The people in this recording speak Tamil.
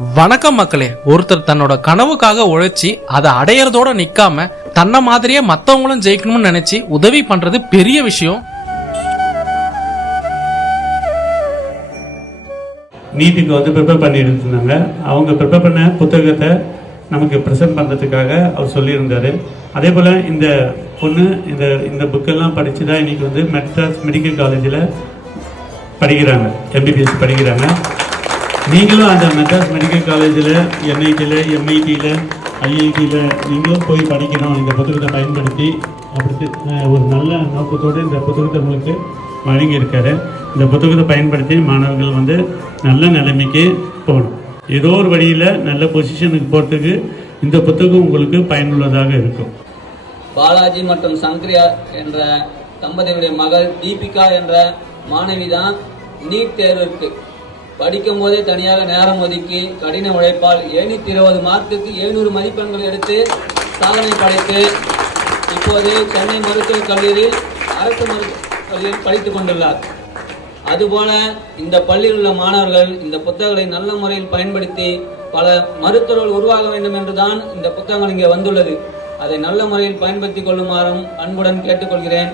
வணக்கம் மக்களே. ஒருத்தர் தன்னோட கனவுக்காக உழைச்சி அதை அடையறதோட நிக்காம தன்னை மாதிரியே மத்தவங்களும் ஜெயிக்கணும்னு நினைச்சு உதவி பண்றது பெரிய விஷயம். நீட்டுக்கு ப்ரிப்பேர் பண்ணிட்டு இருந்தாங்க. அவங்க ப்ரிப்பேர் பண்ண புத்தகத்தை நமக்கு ப்ரெசென்ட் பண்ணுறதுக்காக அவர் சொல்லியிருந்தார். அதே போல் இந்த பொண்ணு இந்த புக்கெல்லாம் படித்து தான் இன்றைக்கி மெட்ராஸ் மெடிக்கல் காலேஜில் படிக்கிறாங்க, எம்பிபிஎஸ் படிக்கிறாங்க. நீங்களும் அந்த மெட்ராஸ் மெடிக்கல் காலேஜில், என்ஐடியில், எம்ஐடியில், ஐஐடியில் நீங்களும் போய் படிக்கணும். இந்த புத்தகத்தை பயன்படுத்தி அப்படி ஒரு நல்ல நோக்கத்தோடு இந்த புத்தகத்தை உங்களுக்கு வழங்கியிருக்காரு. இந்த புத்தகத்தை பயன்படுத்தி மாணவர்கள் நல்ல நிலைமைக்கு போகணும். ஏதோ ஒரு வழியில் நல்ல பொசிஷனுக்கு போகிறதுக்கு இந்த புத்தகம் உங்களுக்கு பயனுள்ளதாக இருக்கும். பாலாஜி மற்றும் சங்கரியா என்ற தம்பதியுடைய மகள் தீபிகா என்ற மாணவி தான் நீட் தேர்விற்கு படிக்கும் போதே தனியாக நேரம் ஒதுக்கி கடின உழைப்பால் 720 மார்க்குக்கு 700 மதிப்பெண்கள் எடுத்து சாதனை படைத்து இப்போது சென்னை மருத்துவக் கல்லூரியில் அரசு மருத்துவக் கல்லூரியில் படித்துக் கொண்டுள்ளார். அதுபோல இந்த பள்ளியில் உள்ள மாணவர்கள் இந்த புத்தகங்களை நல்ல முறையில் பயன்படுத்தி பல மருத்துவர்கள் உருவாக வேண்டும் என்றுதான் இந்த புத்தகங்கள் இங்கே வந்துள்ளது. அதை நல்ல முறையில் பயன்படுத்திக் கொள்ளுமாறும் அன்புடன் கேட்டுக்கொள்கிறேன்.